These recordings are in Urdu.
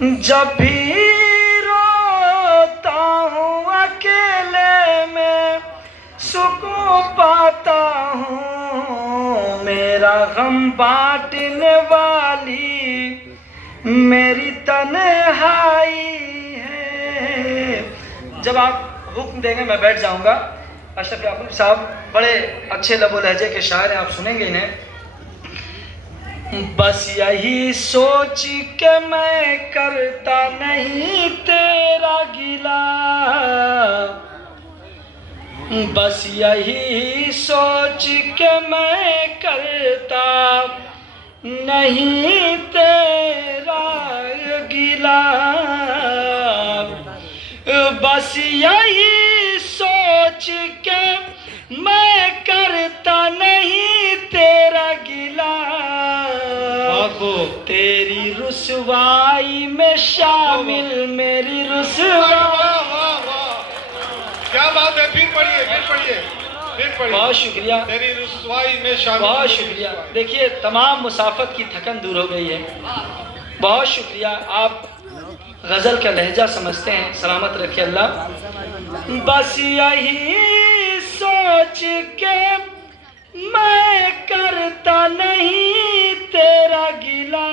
جب بھی روتا ہوں اکیلے میں سکون پاتا ہوں، میرا غم بانٹنے والی میری تنہائی ہے۔ جب آپ حکم دیں گے میں بیٹھ جاؤں گا۔ اشرف یعقوب صاحب بڑے اچھے لب و لہجے کے شاعر ہیں، آپ سنیں گے انہیں۔ بس یہی سوچ کے میں کرتا نہیں تیرا گلہ، بس یہی سوچ کے میں کرتا نہیں تیرا گلہ، بس یہی سوچ کے میں کرتا نہیں تیرا گلہ، تیری رسوائی میں شامل میری رسوائی۔ کیا بات ہے، پھر پڑھیے پھر پڑھیے پھر پڑھیے۔ بہت شکریہ، تیری رسوائی میں شامل۔ بہت شکریہ۔ دیکھیے تمام مسافت کی تھکن دور ہو گئی ہے، بہت شکریہ۔ آپ غزل کا لہجہ سمجھتے ہیں، سلامت رکھے اللہ۔ بس یہی سوچ کے میں کرتا نہیں تیرا گلہ،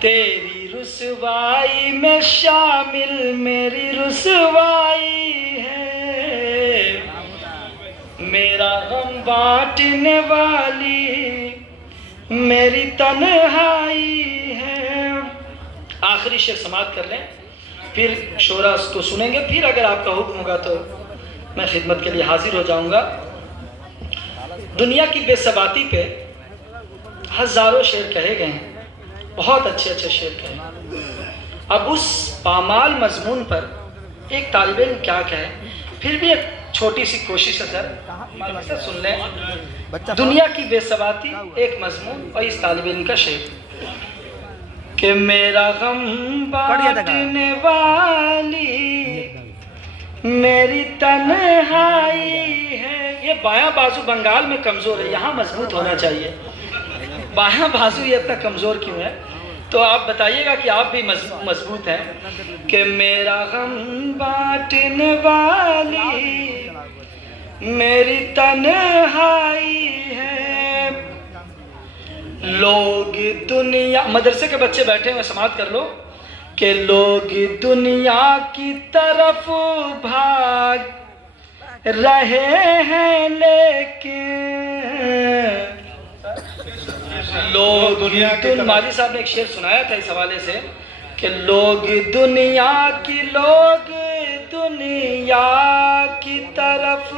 تیری رسوائی میں شامل میری رسوائی ہے، میرا غم بانٹنے والی میری تنہائی ہے۔ آخری شعر سماعت کر لیں، پھر شعرا کو سنیں گے، پھر اگر آپ کا حکم ہوگا تو میں خدمت کے لیے حاضر ہو جاؤں گا۔ دنیا کی بے ثباتی پہ ہزاروں شعر کہے گئے ہیں، بہت اچھے اچھے شعر کہے ہیں۔ اب اس پامال مضمون پر ایک طالب علم کیا کہے، پھر بھی ایک چھوٹی سی کوشش ہے سر، سن لیں۔ دنیا کی بے ثباتی ایک مضمون اور اس طالب علم کا شعر کہ میرا غم بانٹنے والی میری تنہائی ہے۔ یہ بایاں بازو بنگال میں کمزور ہے، یہاں مضبوط ہونا چاہیے۔ بایاں بازو یہ اتنا کمزور کیوں ہے؟ تو آپ بتائیے گا کہ آپ بھی مضبوط ہیں کہ میرا غم بانٹنے والی میری تنہائی ہے، لوگ دنیا، مدرسے کے بچے بیٹھے ہیں سماعت کر لو، کہ لوگ دنیا کی طرف بھاگ رہے ہیں لیکن لوگ مالی صاحب نے ایک شعر سنایا تھا اس حوالے سے کہ لوگ دنیا کی طرف،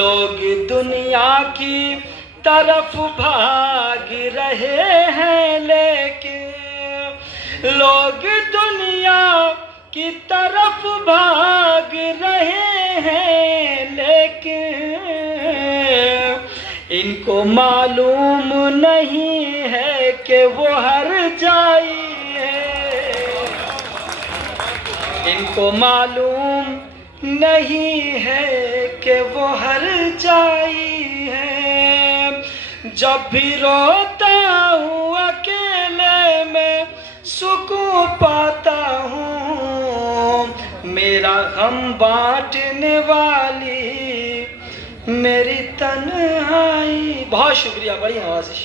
لوگ دنیا کی طرف بھاگ رہے ہیں لیکن لوگ دنیا کی طرف بھاگ رہے ہیں لیکن ان کو معلوم نہیں ہے کہ وہ ہر جائی ہے، ان کو معلوم نہیں ہے کہ وہ ہر جائی ہے۔ جب بھی روتا ہوں اکیلے میں سکون پاتا ہوں، میرا غم بانٹنے والی میری تنہائی۔ بہت شکریہ، بڑی نوازش۔